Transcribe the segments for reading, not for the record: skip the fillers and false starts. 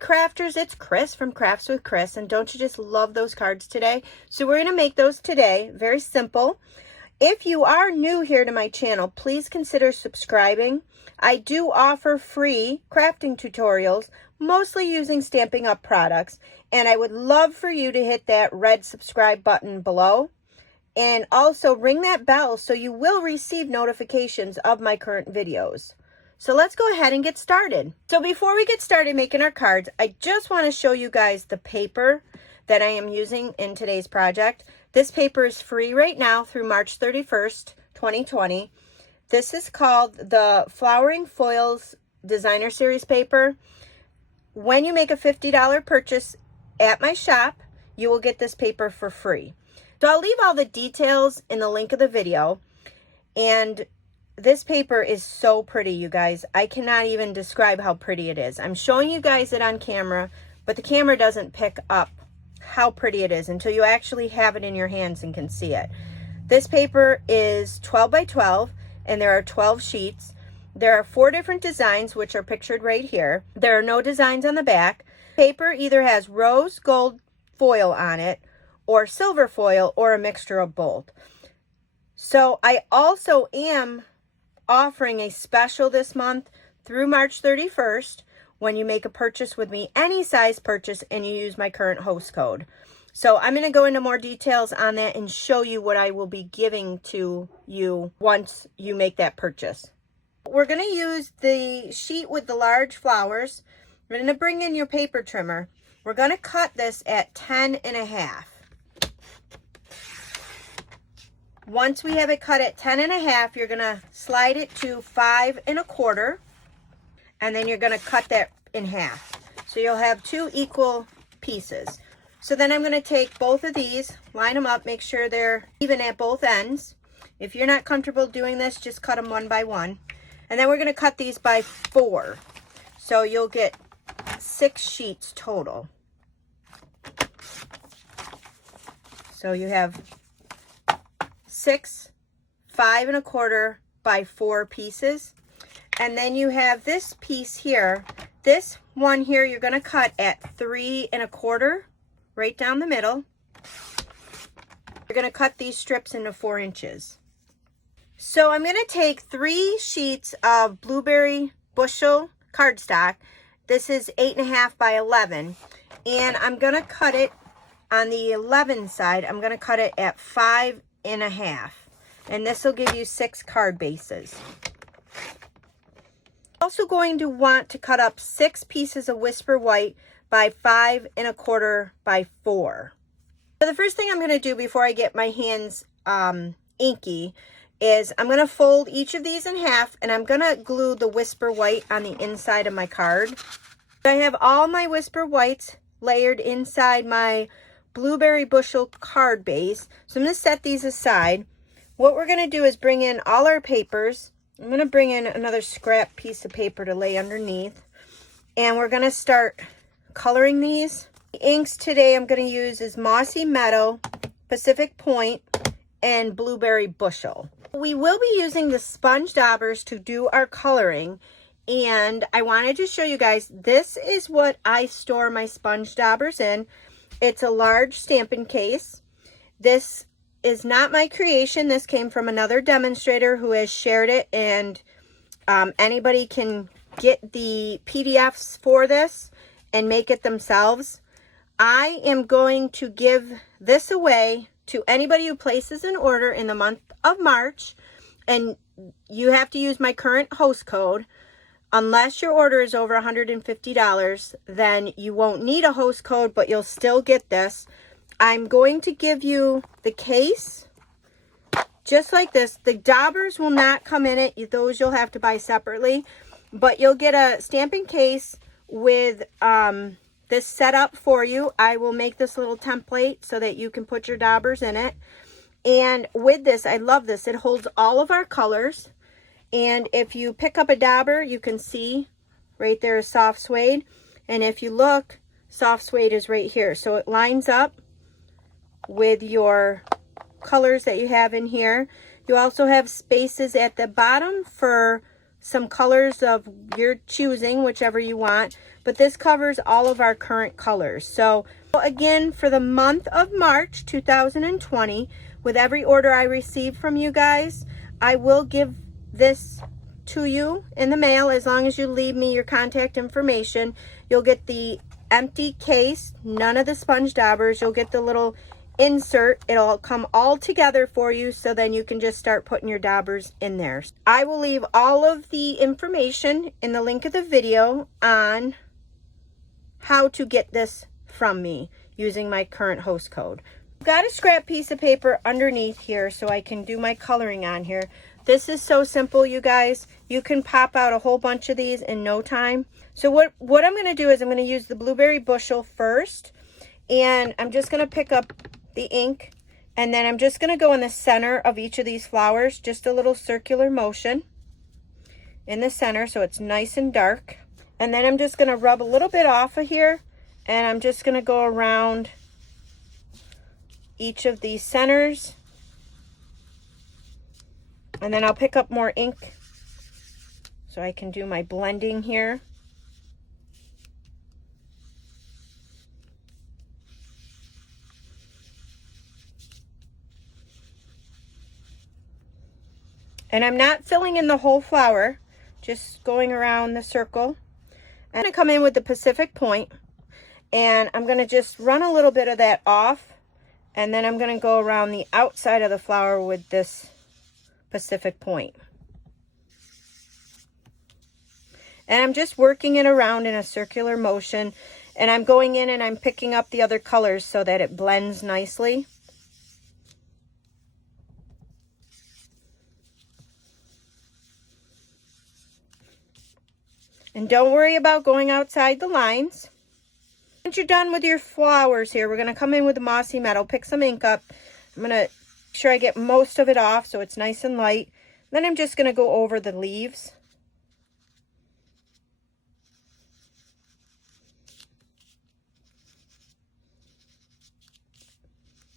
crafters, it's Chris from Crafts with Chris, and don't you just love those cards today? So we're going to make those today, very simple. If you are new here to my channel, please consider subscribing. I do offer free crafting tutorials, mostly using Stampin' Up products, and I would love for you to hit that red subscribe button below, and also ring that bell so you will receive notifications of my current videos. So let's go ahead and get started. So before we get started making our cards, I just want to show you guys the paper that I am using in today's project. This paper is free right now through March 31st, 2020. This is called the Flowering Foils Designer Series paper. When you make a $50 purchase at my shop, you will get this paper for free. So I'll leave all the details in the link of the video. And this paper is so pretty, you guys. I cannot even describe how pretty it is. I'm showing you guys it on camera, but the camera doesn't pick up how pretty it is until you actually have it in your hands and can see it. This paper is 12 by 12, and there are 12 sheets. There are 4 different designs, which are pictured right here. There are no designs on the back. Paper either has rose gold foil on it, or silver foil, or a mixture of both. So I also am offering a special this month through March 31st when you make a purchase with me, any size purchase, and you use my current host code. So I'm going to go into more details on that and show you what I will be giving to you once you make that purchase. We're going to use the sheet with the large flowers. We're going to bring in your paper trimmer. We're going to cut this at 10.5. Once we have it cut at 10.5, you're going to slide it to 5.25, and then you're going to cut that in half. So you'll have 2 equal pieces. So then I'm going to take both of these, line them up, make sure they're even at both ends. If you're not comfortable doing this, just cut them one by one. And then we're going to cut these by 4. So you'll get 6 sheets total. So you have 6 5.25 by 4 pieces, and then you have this piece here. This one here you're going to cut at 3.25 right down the middle. You're going to cut these strips into 4 inches. So I'm going to take 3 sheets of blueberry bushel cardstock. This is 8.5 by 11, and I'm going to cut it on the 11 side. I'm going to cut it at 5.5, and this will give you 6 card bases. Also going to want to cut up 6 pieces of Whisper White by 5.25 by 4. So the first thing I'm going to do before I get my hands inky is I'm going to fold each of these in half, and I'm going to glue the Whisper White on the inside of my card. I have all my Whisper Whites layered inside my blueberry bushel card base. So I'm going to set these aside. What we're going to do is bring in all our papers. I'm going to bring in another scrap piece of paper to lay underneath, and we're going to start coloring these. The inks today I'm going to use is Mossy Meadow, Pacific Point, and Blueberry Bushel. We will be using the sponge daubers to do our coloring, and I wanted to show you guys, this is what I store my sponge daubers in. It's a large stamping case. This is not my creation. This came from another demonstrator who has shared it, and anybody can get the PDFs for this and make it themselves. I am going to give this away to anybody who places an order in the month of March, and you have to use my current host code. Unless your order is over $150, then you won't need a host code, but you'll still get this. I'm going to give you the case, just like this. The daubers will not come in it. Those you'll have to buy separately. But you'll get a stamping case with this set up for you. I will make this little template so that you can put your daubers in it. And with this, I love this. It holds all of our colors. And if you pick up a dauber, you can see right there is soft suede. And if you look, soft suede is right here. So it lines up with your colors that you have in here. You also have spaces at the bottom for some colors of your choosing, whichever you want. but this covers all of our current colors. So again, for the month of March 2020, with every order I receive from you guys, I will give this to you in the mail. As long as you leave me your contact information, you'll get the empty case, none of the sponge daubers. You'll get the little insert. It'll come all together for you, so then you can just start putting your daubers in there. I will leave all of the information in the link of the video on how to get this from me using my current host code. I've got a scrap piece of paper underneath here so I can do my coloring on here. This is so simple, you guys. You can pop out a whole bunch of these in no time. So what I'm going to do is I'm going to use the blueberry bushel first, and I'm just going to pick up the ink, and then I'm just going to go in the center of each of these flowers, just a little circular motion in the center so it's nice and dark. And then I'm just going to rub a little bit off of here, and I'm just going to go around each of these centers, and then I'll pick up more ink so I can do my blending here. And I'm not filling in the whole flower, just going around the circle. I'm going to come in with the Pacific Point, and I'm going to just run a little bit of that off, and then I'm going to go around the outside of the flower with this Pacific Point. And I'm just working it around in a circular motion, and I'm going in and I'm picking up the other colors so that it blends nicely. And don't worry about going outside the lines. Once you're done with your flowers here, we're going to come in with the mossy metal, pick some ink up. I'm going to make sure I get most of it off so it's nice and light. Then I'm just going to go over the leaves.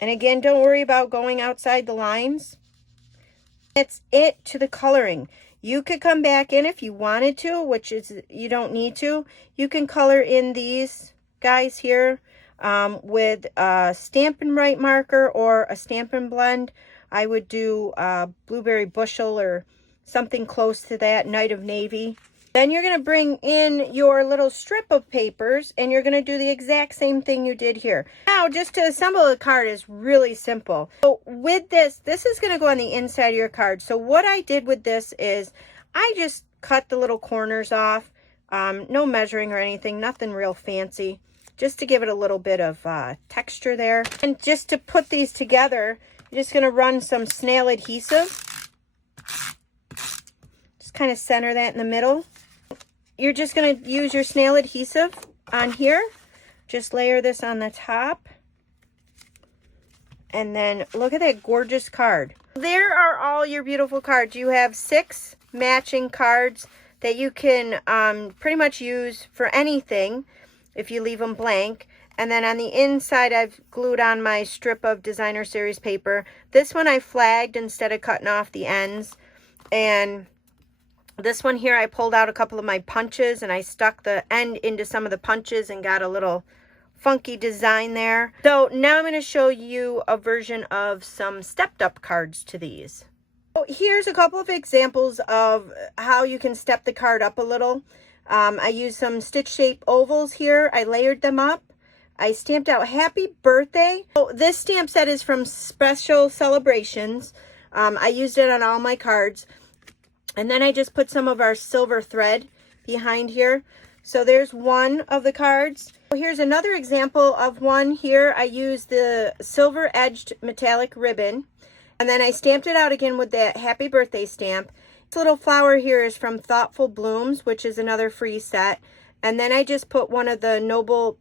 And again, don't worry about going outside the lines. That's it to the coloring. You could come back in if you wanted to, which is, you don't need to. You can color in these guys here with a Stampin' Right marker or a Stampin' Blend. I would do blueberry bushel or something close to that, Night of Navy. Then you're going to bring in your little strip of papers, and you're going to do the exact same thing you did here. Now, just to assemble a card is really simple. So with this is going to go on the inside of your card. So what I did with this is I just cut the little corners off. No measuring or anything, nothing real fancy. Just to give it a little bit of texture there. And just to put these together, you're just going to run some snail adhesive. Just kind of center that in the middle. You're just going to use your snail adhesive on here. Just layer this on the top. And then look at that gorgeous card. There are all your beautiful cards. You have 6 matching cards that you can pretty much use for anything if you leave them blank. And then on the inside, I've glued on my strip of designer series paper. This one I flagged instead of cutting off the ends. And this one here, I pulled out a couple of my punches and I stuck the end into some of the punches and got a little funky design there. So now I'm going to show you a version of some stepped up cards to these. So here's a couple of examples of how you can step the card up a little. I used some stitch shape ovals here. I layered them up. I stamped out Happy Birthday. So this stamp set is from Special Celebrations. I used it on all my cards. And then I just put some of our silver thread behind here. So there's one of the cards. Here's another example of one here. I used the silver edged metallic ribbon. And then I stamped it out again with that Happy Birthday stamp. This little flower here is from Thoughtful Blooms, which is another free set. And then I just put one of the Noble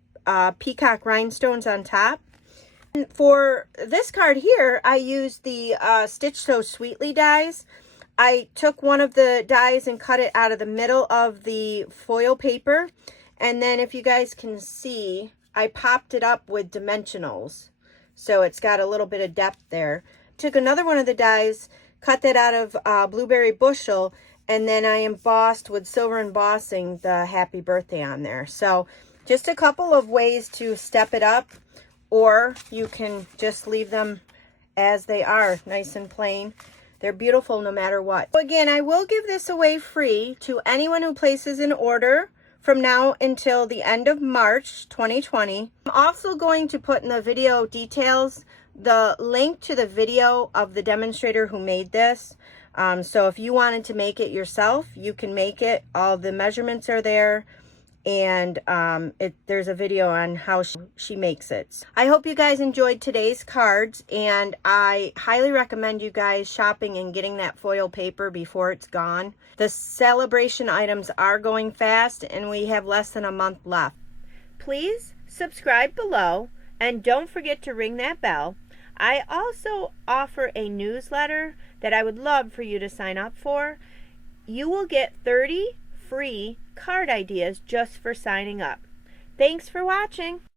peacock rhinestones on top. And for this card here, I used the Stitch So Sweetly dies. I took one of the dies and cut it out of the middle of the foil paper. And then if you guys can see, I popped it up with dimensionals. So it's got a little bit of depth there. Took another one of the dies, cut that out of blueberry bushel, And then I embossed with silver embossing the happy birthday on there. So just a couple of ways to step it up, or you can just leave them as they are, nice and plain. They're beautiful no matter what. So again, I will give this away free to anyone who places an order from now until the end of March 2020. I'm also going to put in the video details the link to the video of the demonstrator who made this. So if you wanted to make it yourself, you can make it. All the measurements are there, and there's a video on how she makes it. I hope you guys enjoyed today's cards, and I highly recommend you guys shopping and getting that foil paper before it's gone. The Sale-A-Bration items are going fast, and we have less than a month left. Please subscribe below, and don't forget to ring that bell. I also offer a newsletter that I would love for you to sign up for. You will get 30 free card ideas just for signing up. Thanks for watching.